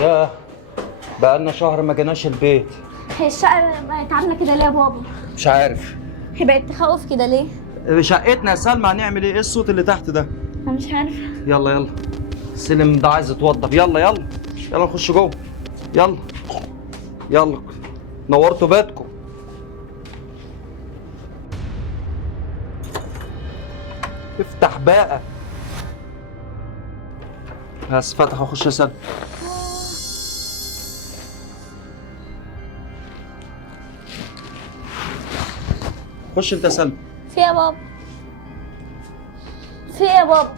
ياه، بقالنا شهر ما جيناش البيت. هي الشقة بقت عاملة كده ليه يا بابا؟ مش عارف. هي بقت تخوف كده ليه؟ شقتنا يا سلمى هنعمل ايه؟ ايه الصوت اللي تحت ده؟ أنا مش عارفة. يلا يلا، سلم ده عايز يتوضب. يلا يلا يلا نخش جوه. يلا يلا، نورتوا بيتكم. افتح بقى. بس فتح، اخش يا سلمى. خش انت يا سلمى. في يا بابا؟ في يا بابا؟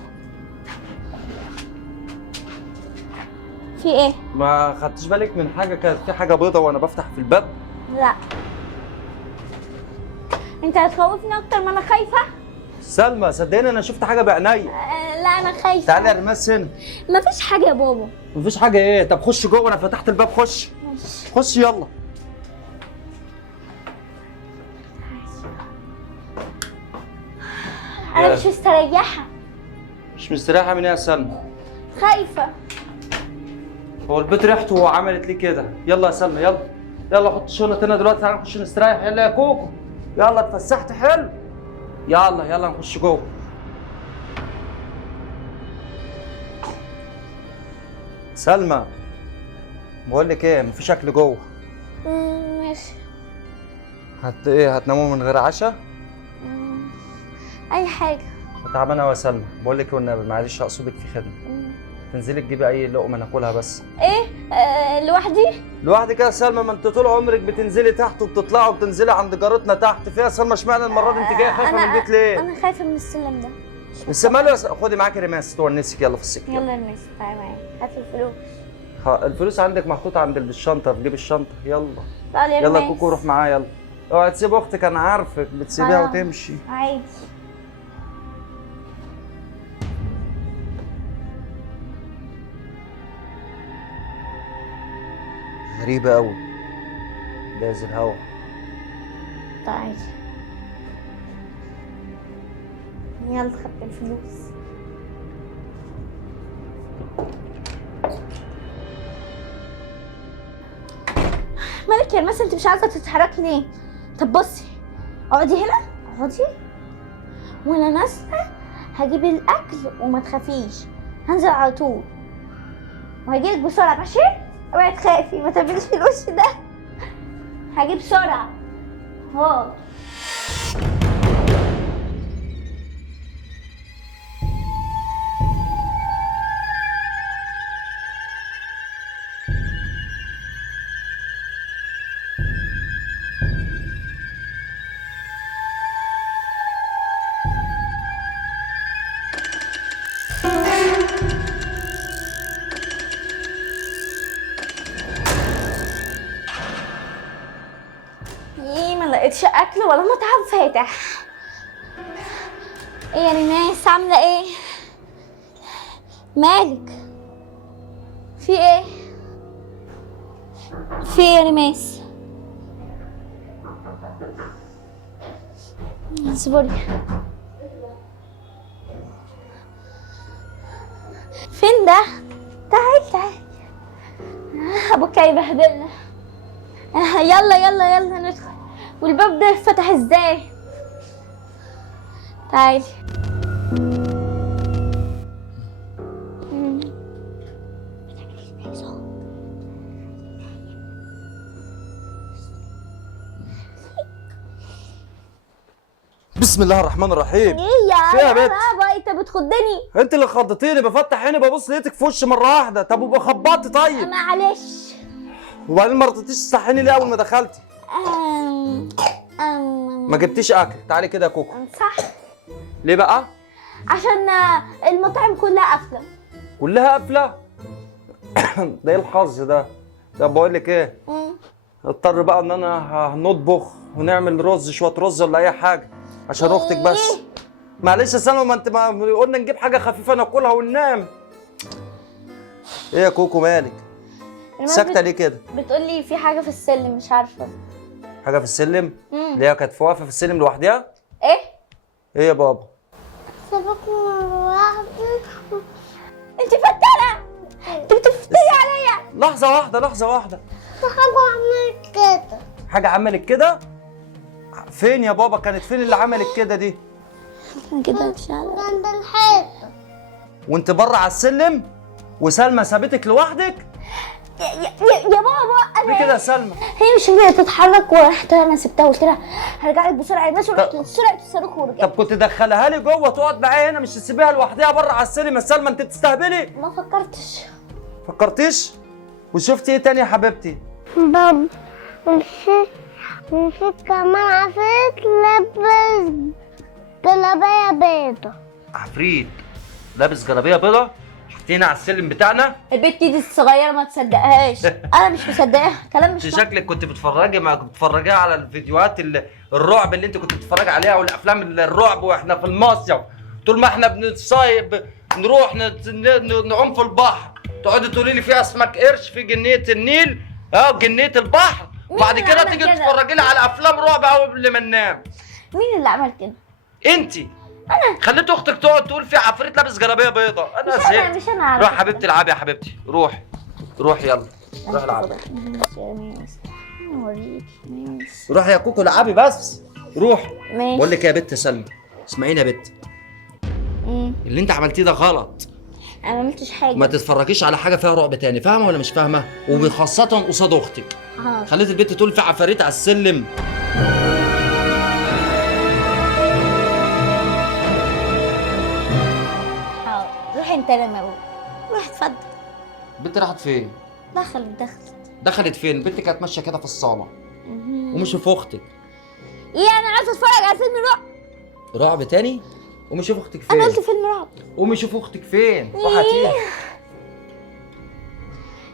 في ايه؟ ما خدتش بالك من حاجه؟ كانت في حاجه بيضه وانا بفتح في الباب. لا. انت هتخوفني اكتر ما انا خايفة؟ سلمى صدقني انا شفت حاجه بعينيا. لا انا خايفة. تعالي يا رماس هنا. مفيش حاجة يا بابا. مفيش حاجه ايه؟ طب خش جوه، انا فتحت الباب. خش ماشي. خش يلا. انا مش مستريحة. مش مستريحه من ايه يا سلمى؟ خايفة. هو البيت ريحته عملت ليه كده؟ يلا يا سلمى يلا. يلا حط الشنط هنا دلوقتي، تعالى نخش نستريح. يلا يا كوكو، يلا اتفسحت حلو. يلا يلا نخش جوه. سلمى بقول لك ايه، مفيش اكل جوه. ماشي. ايه هتناموا من غير عشاء؟ اي حاجة. تعبانه يا سلمى. بقول لك ايه والنبي، معلش اقصدك في خدمه. تنزلي تجيبي اي لقمه ناكلها بس. ايه؟ لوحدي؟ لوحدك كده يا سلمى؟ ما انت طول عمرك بتنزلي تحت وبتطلعي وبتنزلي عند جارتنا تحت. فيها يا سلمى اشمعنى المره دي انت جايه خايفه من البيت ليه؟ انا خايفة من السلم ده. بس مالي. خدي معاكي رماس تونسك. يلا في السكه. يلا المس، تعالى معايا، هات الفلوس. الفلوس عندك محطوطه عند الشنطه، في جيب الشنطه. يلا تعالى يا يلا رماس. كوكو روح معايا. يلا اوعي تسيب اختك، انا عارفك بتسيبيها خلاص. وتمشي. عادي. غريبه قوي، جاز الهوا. تعالى. يلا خد الفلوس. مالك يا رماس، انت مش عايزه تتحركي ليه؟ طب بصي، اقعدي هنا، اقعدي، وانا نازله هجيب الاكل وما تخافيش، هنزل على طول وهجيلك بسرعه. ماشي؟ اوعي تخافي، ما تعمليش الوش ده. هجيب بسرعه اهو. ايه، ما لقيتش اكل ولا مطعم فاتح. ايه يا ريماس عامله ايه؟ مالك؟ في ايه؟ في ايه يا ريماس؟ اصبري. فين ده؟ تعالي تعالي، ابوك هيبهدلنا. يلا يلا يلا ندخل. والباب ده فتح ازاي؟ تعالي. بسم الله الرحمن الرحيم. ايه فين يا يا بت؟ بابا، انت بتخضني. انت اللي خضتيني. بفتح عيني ببص لقيتك في وشي مره واحده. طب وبقى خبطت طيب؟ معلش. وبعدين ما رضيتيش تصحيني ليه اول ما دخلتي؟ ما جبتيش اكل. تعالي كده يا كوكو. صح. ليه بقى؟ عشان المطاعم كلها قافله. كلها قافله؟ ده ايه الحظ ده؟ طب بقول لك ايه، اضطر بقى ان انا هنطبخ ونعمل رز، شويه رز ولا اي حاجه عشان اختك بس. معلش يا سلمى، ما انت ما قلنا نجيب حاجه خفيفه ناكلها وننام. ايه يا كوكو مالك؟ ساكته ليه كده؟ بتقولي في حاجه في السلم، مش عارفه. حاجه في السلم؟ اللي هي كانت واقفه في السلم لوحدها؟ ايه؟ ايه يا بابا؟ سيبكم لوحدي. انت فتانه، انت بتفتري عليا. لحظه واحده لحظه واحده. حاجة عملت كده. حاجه عملت كده؟ فين يا بابا؟ كانت فين اللي عملت كده دي؟ كده ان شاء الله. عند الحيطة. وانت بره على السلم وسلمى سابتك لوحدك؟ يا بابا ليه كده يا سلمى؟ هي مش هي تتحرك ورحت انا سبتها وقلت لها هرجع لك بسرعه بس ورحت بسرعه الصاروخ ورجعت. طب كنت دخلها لي جوه تقعد معايا هنا، مش تسيبيها لوحدها بره على السلم يا سلمى؟ انت بتستهبلي. ما فكرتش. فكرتيش؟ وشفتي ايه تاني يا حبيبتي؟ بابا ونسيت كمان عفريت لابس جلابية بيضة. عفريت لابس جلابيه بيضه؟ شفتينا على السلم بتاعنا؟ البت دي الصغيره ما تصدقهاش. انا مش مصدقاها، كلام مش انت صح. شكلك كنت بتتفرجي على الفيديوهات الرعب اللي انت كنت بتتفرجي عليها، والافلام الرعب واحنا في المصيف. طول ما احنا بنصايب نروح نعوم في البحر، تقعدي تقولي لي في اسماك قرش، في جنيه النيل، جنيه البحر، وبعد اللي كده عمل تيجي كده؟ تتفرجي لي على افلام رعب قبل ما ننام. مين اللي عمل كده؟ انت خليت اختك تقعد تقول في عفريت لابس جلابيه بيضه. انا زهقت. مش انا عارفه. روح حبيبتي العبي يا حبيبتي، روح يلا روح العبي. اوريك. ماشي روح يا كوكو العبي بس، روح. ماشي. بقول لك ايه يا بت سلمى، اسمعيني يا بت، اللي انت عملتيه ده غلط. انا ما عملتش حاجه. ما تتفرجيش على حاجه فيها رعب تاني، فاهمه ولا مش فاهمه؟ وخاصه قصاد اختك. خليت البت تقول في عفاريت على السلم. روح انت لما اقول. روح اتفضل. البنت راحت فين؟ دخلت. دخلت فين؟ البنت كانت ماشيه كده في الصاله ومش في اختك. ايه انا عايزه اتفرج على فيلم رعب. رعب تاني؟ قومي شوف اختك فين. انا قلت فيلم رعب. قومي شوف اختك فين. راحت ايه؟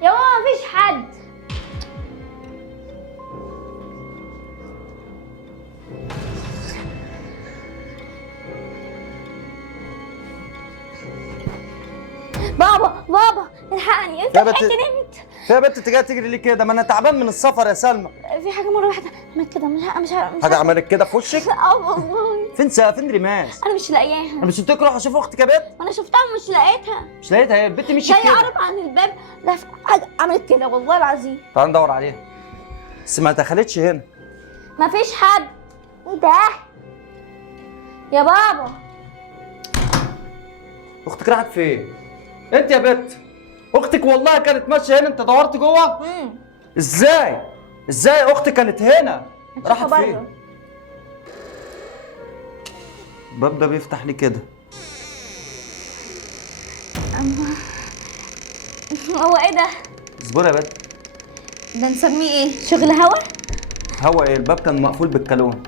يا ماما مفيش حد. بابا الحقني، انت يا بت- لحقت نمت. يا بنت انت جايه تجري ليه كده؟ ما انا تعبان من السفر يا سلمى. في حاجه مره واحده عملت كده، مش حاجه عملت كده في وشك؟ والله فين ريماس؟ انا مش لاقياها. انا مش قلت لك روح اشوف اختك يا بنت؟ وانا شفتها ومش لقيتها. مش لقيتها. هي البنت مشيت جاي كده. اقرب عن الباب لا حاجه عملت كده والله العظيم. تعال ندور عليها. بس ما دخلتش هنا. مفيش حد. ايه ده يا بابا؟ اختك راحت فين؟ انت يا بنت اختك والله كانت ماشيه هنا، انت دورت جوه؟ ازاي اختي كانت هنا؟ راحت فين؟ الباب ده بيفتح لي كده. هو ايه ده؟ اصبري يا بنت. ده نسميه ايه؟ شغل هوا؟ هوا ايه؟ الباب كان مقفول بالكالون.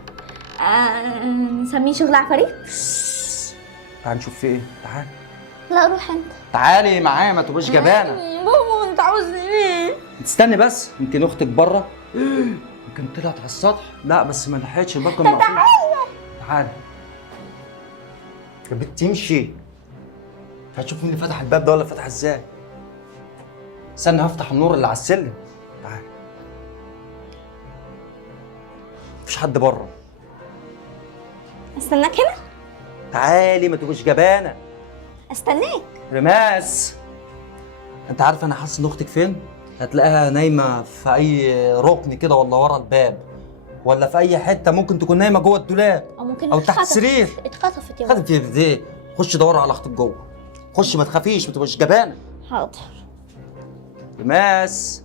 نسميه شغل عفاريت؟ تعال نشوف فيه ايه. تعال لا روح انت. تعالي معايا ما تبقاش جبانه. بابا انت عاوزني ايه؟ تستني بس، يمكن اختك بره، يمكن طلعت على السطح. لا بس ما لحقتش، الباب كان مقفول. تعالي يا بنت امشي. هتشوف مين اللي فتح الباب ده ولا فتح ازاي. استنى هفتح النور اللي على السلم. تعالي. مفيش حد بره. استناك هنا؟ تعالي ما تبقاش جبانه. استناك. رماس، انت عارفه انا حاسس ان اختك فين؟ هتلاقيها نايمه في اي ركن كده، ولا ورا الباب، ولا في اي حته. ممكن تكون نايمه جوه الدولاب او ممكن او تحت اتخطفت. السرير. اتخطفت يا بابا. خدت ايه؟ خش دور على اختك جوه. خش ما تخافيش، ما تبقاش جبانه. حاضر. رماس،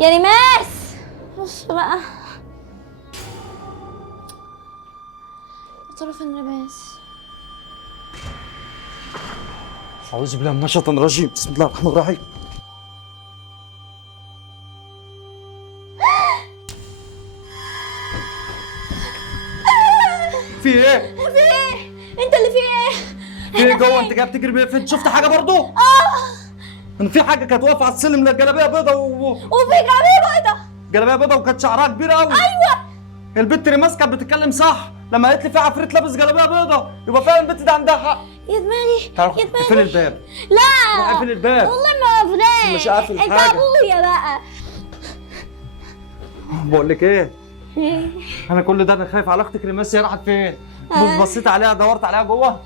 يا ريماس بص بقى. يا ترى فين ريماس؟ اعوذ بالله من الشيطان الرجيم، بسم الله الرحمن الرحيم. في ايه؟ في ايه؟ انت اللي في ايه؟ في ايه جوه؟ انت جاي بتجري فين؟ شفت حاجه برضو؟ ان في حاجه كانت واقفه على السلم، جلابيه بيضه وفي جلابيه بيضه. جلابيه بيضه وكانت شعرها كبير قوي. ايوه البت ريماس كانت بتتكلم صح لما قالت لي في عفريت لابس جلابيه بيضه، يبقى فعلا البت دي عندها حق. يا دماغي تعال يا دماغي. اقفل الباب. لا روح اقفل الباب. والله ما قفلان. مش قافل انت حاجة. ابويا بقى. بقول لك ايه؟ انا كل ده انا خايف على اختك ريماس. هي راحت فين؟ بصيت عليها دورت عليها جوه؟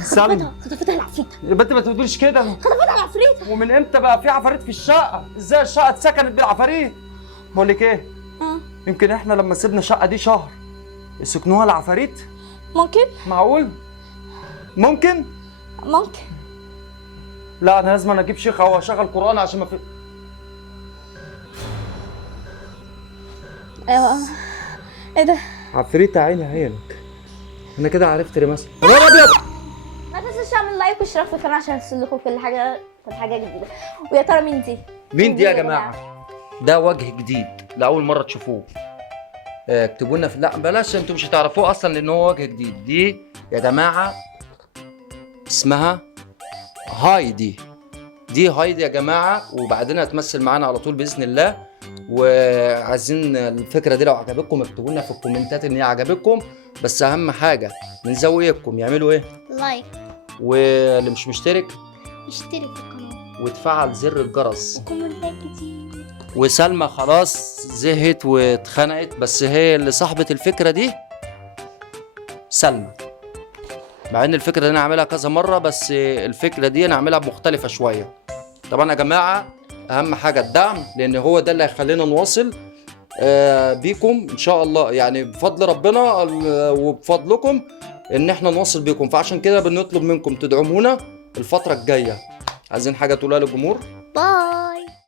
سلمى خطفتها العفريتة. يا بنت ما تقوليش كده. خطفتها العفريتة. ومن امتى بقى في عفاريت في الشقه؟ ازاي الشقه اتسكنت بالعفاريت؟ بقول لك ايه، يمكن احنا لما سيبنا الشقه دي شهر سكنوها العفاريت. ممكن. معقول؟ ممكن. لا انا لازم اجيب شيخ او اشغل قران عشان ما في. ايوه. ايه ده؟ عفريت عيني عينك. انا كده عرفت مثلا. يا نهار ابيض. ما تنسوش تعمل لايك واشتراك في القناه عشان يوصل لكم كل حاجه جديده. ويا ترى مين دي؟ مين دي يا جماعه؟ ده وجه جديد لاول مره تشوفوه. اكتبوا لنا في، لا بلاش، انتوا مش هتعرفوه اصلا لان هو وجه جديد. دي يا جماعه اسمها هايدي. دي هايدي يا جماعه، وبعدين هتمثل معانا على طول باذن الله. وعايزين الفكره دي لو عجبتكم اكتبوا لنا في الكومنتات ان هي عجبتكم. بس اهم حاجه من ذوقكم يعملوا ايه؟ لايك. واللي مش مشترك اشترك في القناة وتفعل زر الجرس. وكومنتات كتير. وسلمى خلاص زهقت واتخنقت، بس هي اللي صاحبة الفكرة دي سلمى. مع ان الفكرة دي انا عاملها كذا مرة، بس الفكرة دي انا عاملها مختلفة شوية. طبعا يا جماعة اهم حاجة الدعم، لان هو ده اللي هيخلينا نواصل بيكم ان شاء الله، يعني بفضل ربنا وبفضلكم ان احنا نواصل بيكم. فعشان كده بنطلب منكم تدعمونا الفترة الجاية. عايزين حاجة تقولها للجمهور؟ باي.